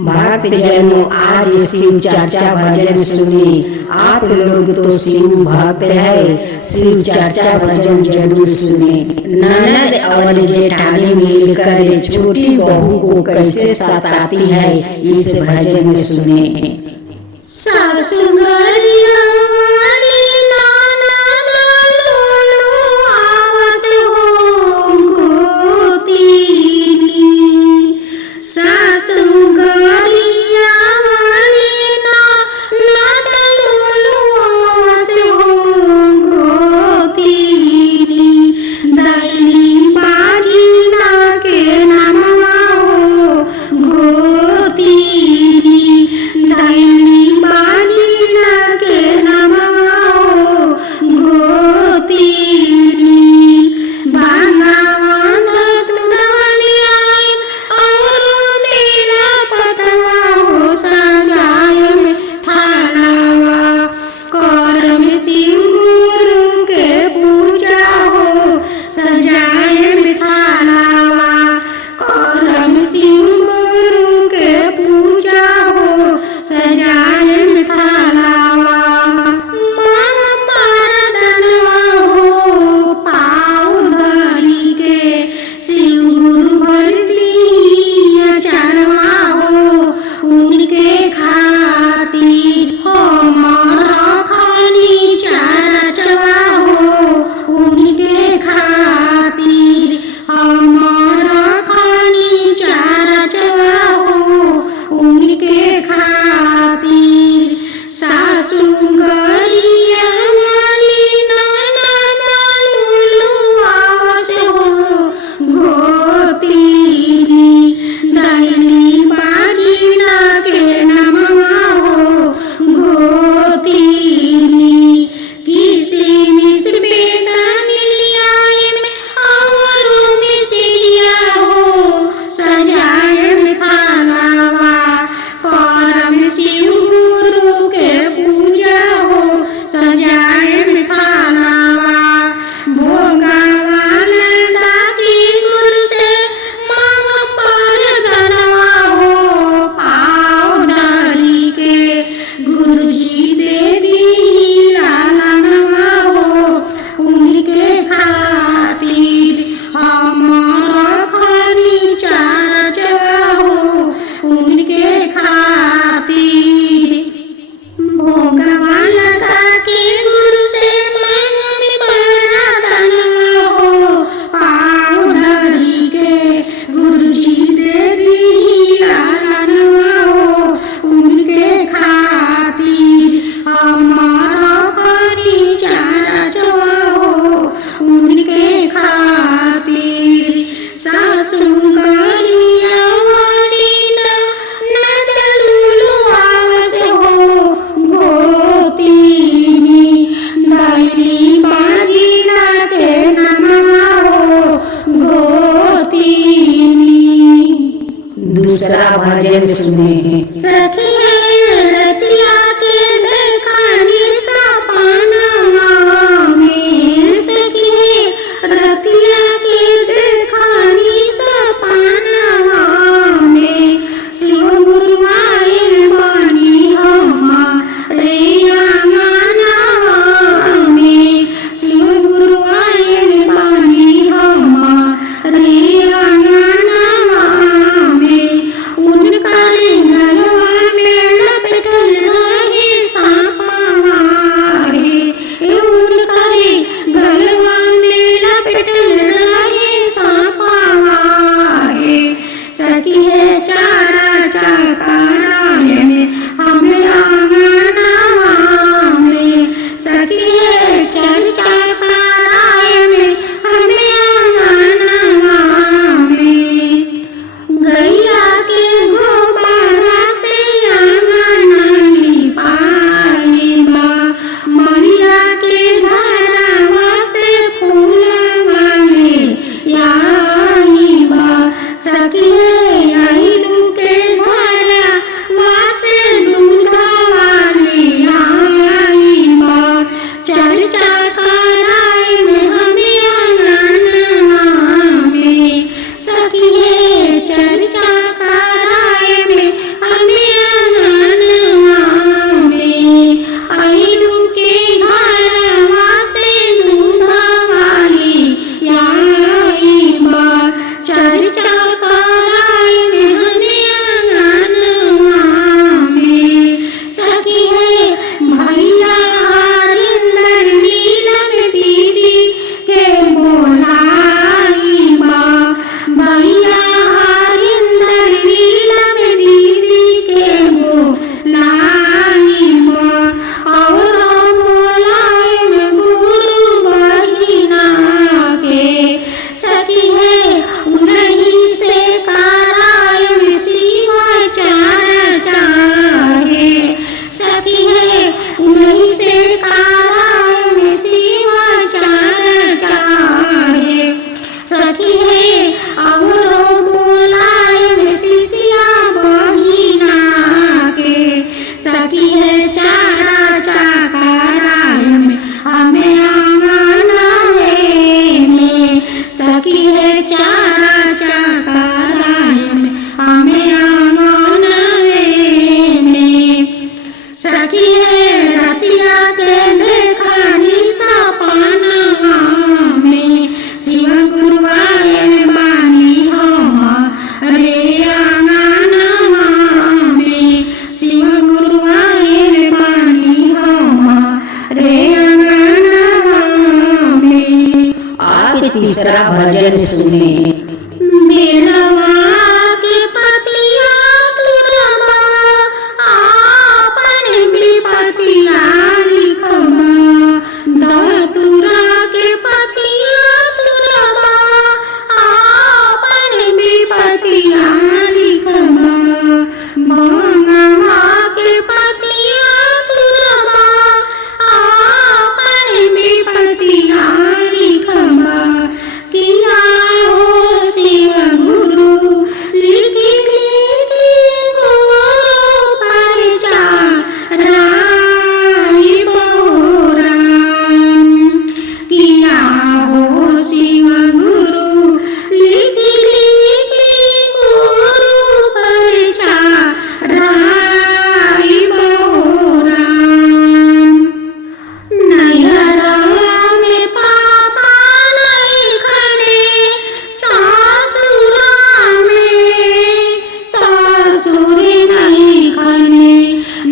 भक्त जनों आज शिव चर्चा भजन सुनिए। आप लोग तो शिव भक्त है, शिव चर्चा भजन जरूर सुने। ननद और जेठानी मिलकर छोटी बहू को कैसे सताती है, इस भजन में सुने। सासु दूसरा भजन सुने। सखी रतिया के देखानी सपनवा में, सखी रतिया के देखानी सपनवा में, शिव गुरु आए बानी हमारे आंगनवा में, शिव गुरु आए बानी हमारे आंगनवा में, उनका गलवा आप तीसरा भजन सुने। बेलवा के पतिया तुरबा आपन विपतिया लिखबा धतुरा के पतिया तुरबा आपन विपतिया लिखबा भंगवा के पतिया तुरबा आपन विपतिया लिखबा किया हो शिव गुरु लिखी लिखी गुरु परिचा राई बहुराम किया हो शिव गुरु लिखी लिखी गुरु परिचा राई बहुराम नैहरा में पापा नहीं खने सासुरा में सासुर नहीं खने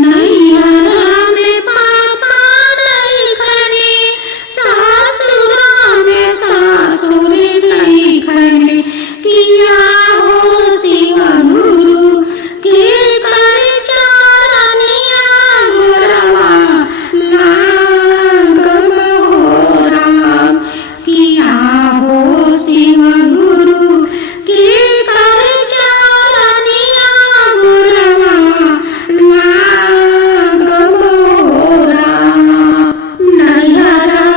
नैहरा में पापा नहीं खने सासुरा में सासुर नहीं खने किया हो शिव गुरु के कर चारनिया गोरवा लागम हो राम किया हो शिव गुरु के कर चारनिया गोरवा लागम हो राम नैहरा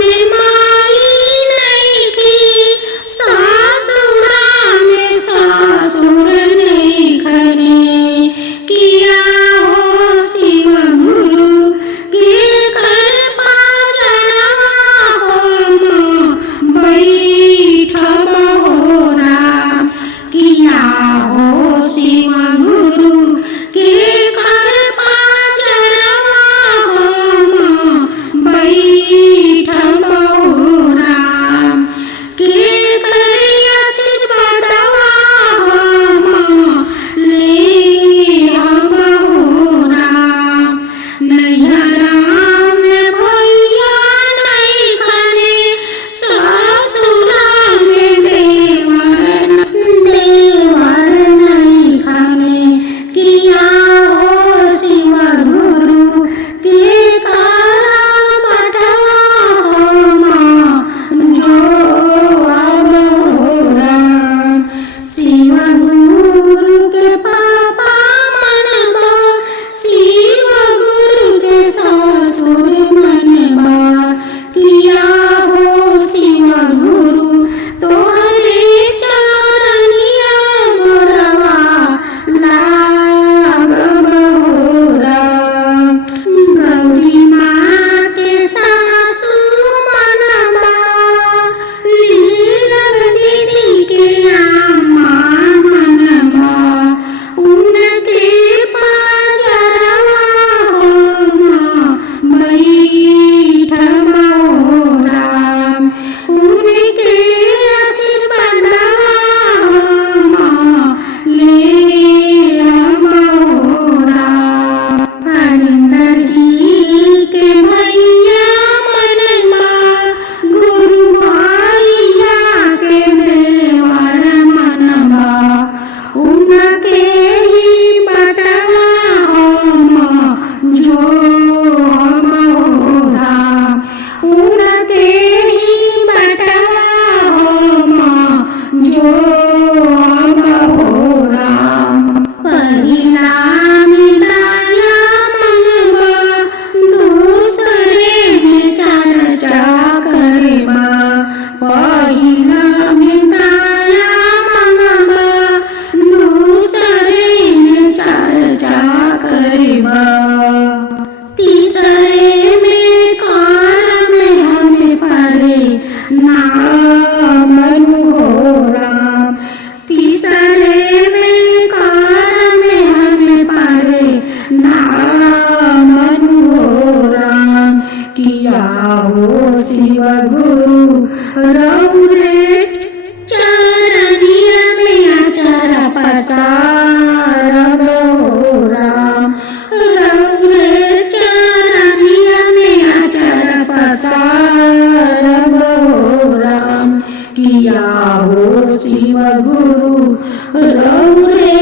में माई नहीं की सासुरा में सासुर नहीं खने किया हो शिव गुरु के कर पाजरवा हम बैठब हो राम किया हो शिव गुरु के कर पाजरवा हम बैठब हो राम के कर आशीर्वादवा हम लेहब हो राम नैहरा में भैया नहीं खने सासुरा में देवर नहीं खने किया हो शिव गुरु के करा बटवा हम जो अब हो राम शिव गुरु के पापा मनबा शिव गुरु के ससुर मनबा किया हो शिव गुरु तोहरे चरनिया गोरवा लागब हो राम गौरी माँ के सासु मनबा लीला दीदी के अम्मा मनबा उनके पाजरवा हम बैठब हो राम उनके आशीर्वादवा हम लेहब हो राम हरिंदर जी के भैया मनबा गुरु भैया के देवर मनबा उनके ही बटवा हम जो हम हो राम उनके ही बटवा हम जो हम हो राम पहिला मिलाया मंगबा दूसरे में चर्चा करबा पहिला मिलाया मंगबा दूसरे में चर्चा करबा तीसरे में कार में हमें परे नाम हो राम तीसरे में कार में हमें परे नाम हो राम किया हो शिव गुरु रौरे चरनिया में अचर पसारब हो राम रौरे चरनिया में अचर पसारब हो राम। शिव गुरु रौरे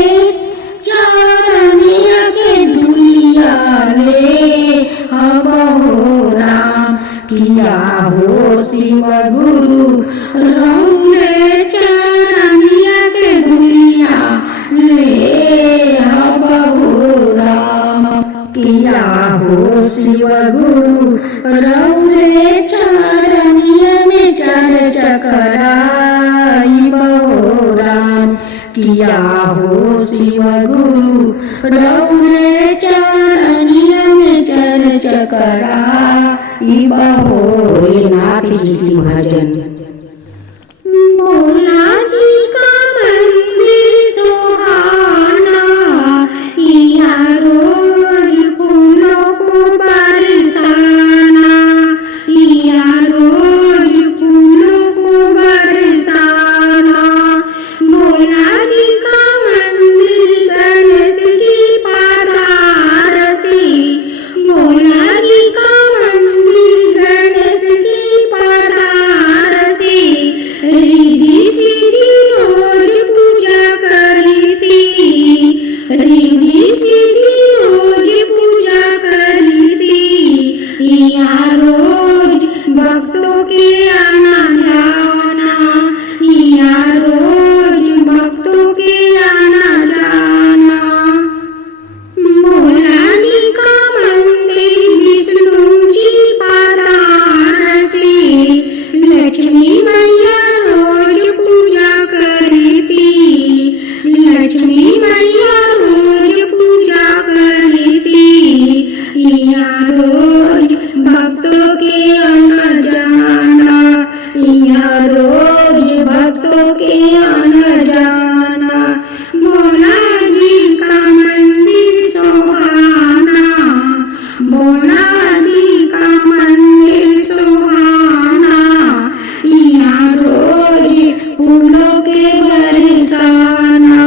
चरनिया के दुनिया ले अब हो राम। किया हो शिव गुरु रौरे चरनिया के दुनिया ले अब हो राम। किया हो शिव गुरु रौरे चरनिया में चर्चा कराई हो राम। किया हो शिव गुरु रौरे चरनिया में चर्चा कराई हो। भोलेनाथ जी की भजन। भोला जी का मंदिर सुहाना, यहाँ रोज फूलों को बरसाना, यहाँ रोज फूलों को बरसाना। भोला जी का मंदिर गणेश जी पधारसी, भोला जी का मंदिर गणेश जी पधारसी। रिद्धि सिद्धि रोज पूजा करती, रिद्धि सिद्धि रोज पूजा करती। यहाँ रोज भक्तों के आना जाना, यहाँ रोज भक्तों के आना जाना। भोला जी का मंदिर विष्णु जी पधारसी, लक्ष्मी मैया रोज पूजा करती, लक्ष्मी मैया रोज पूजा करती। यहाँ रोज भक्तों के आना जाना, यहाँ रोज भक्तों के आना जाना। भोला जी का मंदिर सुहाना, भोला जी का मंदिर सुहाना। यहाँ रोज फूलों के बरसाना,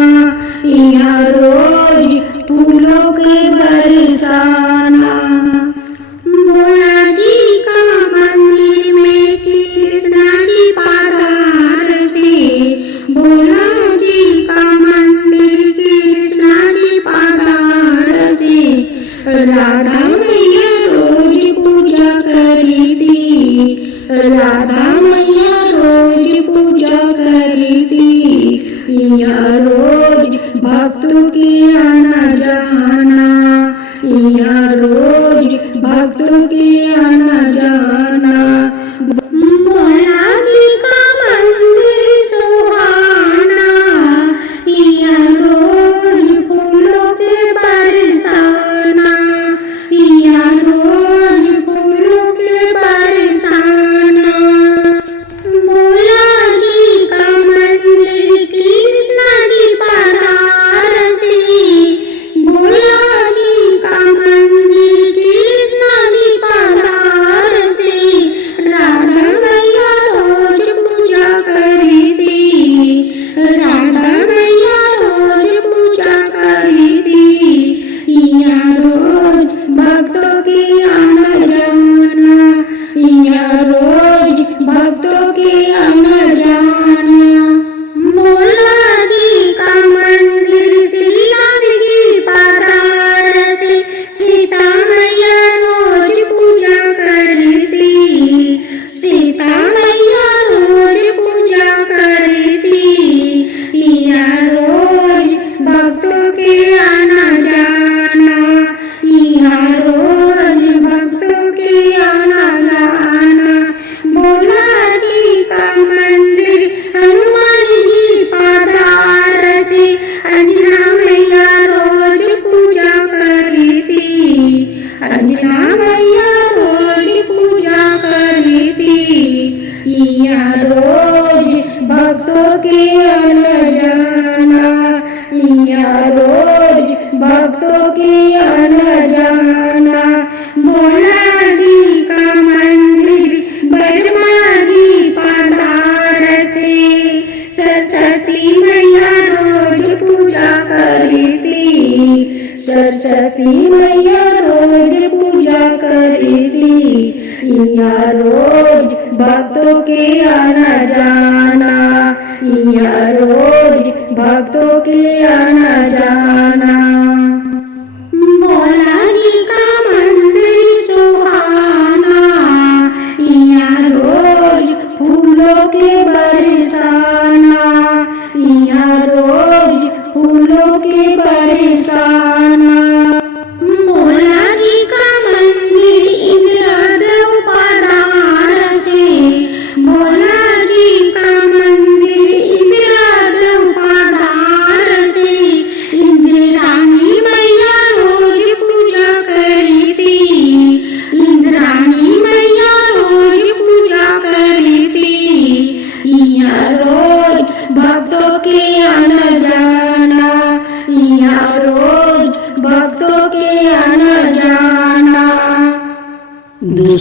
यहाँ रोज फूलों के बरसाना। भोला जी का मंदिर में कृष्णा जी पधारसी, भोला जी का मंदिर कृष्णा जी पधारसी। राधा मैया रोज पूजा करती, राधा मैया रोज पूजा करती। यहाँ रोज भक्तों के आना जाना, यहाँ रोज भक्तों के आना जाना। भोला जी का मंदिर सुहाना, यहाँ रोज फूलों के बरसाना, यहाँ रोज फूलों के बरसाना। भोला जी का मंदिर कृष्णा जी पधारसी, भोला जी का मंदिर कृष्णा जी पधारसी। राधा मैया रोज पूजा करती, राधा मैया रोज पूजा करती। यहाँ रोज भक्तों के आना जाना, यहाँ रोज भक्तों के आना जाना। भोला जी का मंदिर श्री राम जी पधारसी, सीता मैया रोज पूजा करती, सीता मैया रोज पूजा करती। यहाँ रोज भक्तों के आना जाना, यहाँ रोज भक्तों के आना जाना। भोला जी का मंदिर हनुमान जी पधारसी, अंजना मैया रोज पूजा करती, अंजना मैया रोज पूजा करती। यहाँ रोज भक्तों के आना जाना, यहाँ रोज भक्तों के आना जाना। भोला जी का मंदिर ब्रह्मा जी पधारसी, सरस्वती मैया रोज पूजा करती, सरस्वती मैया रोज पूजा करती। यहाँ रोज भक्तों के आना जाना, यहाँ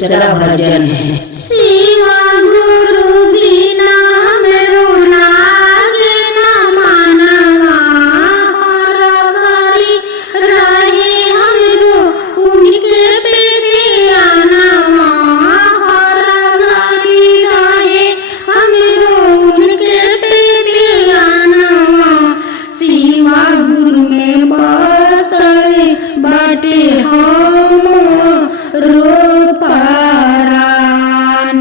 दूसरा भजन है। शिवा गुरु बिना हमरो लागे ना मानवा, हर घड़ी रहे हमरो उनके पे ध्यानवा, हर घड़ी रहे हमरो उनके पे ध्यानवा। शिवा गुरु में बसल बाटे हमरो परान,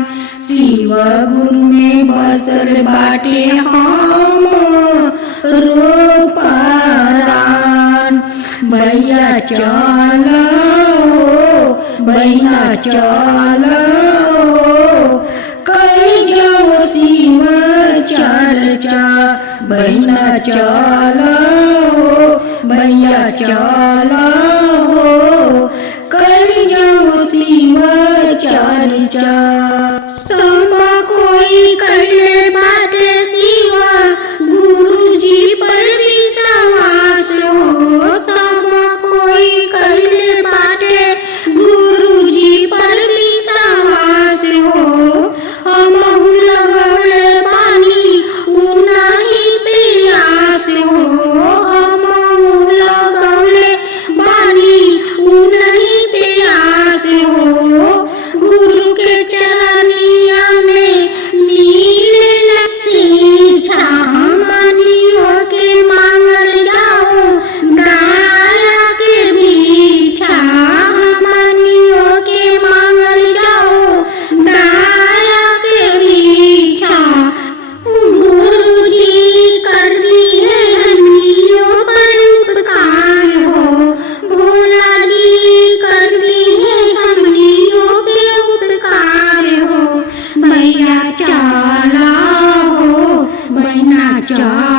शिवा गुरु में बसल बाटे हमरो परान। भैया चलो बहिना चलो, कर जाओ शिव चर्चा। बहिना चलो भैया चलो, कर जाओ शिव चर्चा। सब कोई कैले बाटे शिवा गुरु जी पर विश्वास हो, सब कोई कैले बाटे गुरु जी पर विश्वास हो। हमहु लगौले बानी उनाही प्यास हो, हमहु लगौले बानी उनाही प्यास हो। गुरु के चरनिया में मिले शिक्षा, हमनियों के मांगल जाओ गाया के भिक्षा, हमनियों के मांगल जाओ गाया के भिक्षा। गुरु जी कर दिए हमनियों पर उपकार हो, भोला जी कर दिए हमनियों पे उपकार हो। भैया चलो हो बहिना चलो।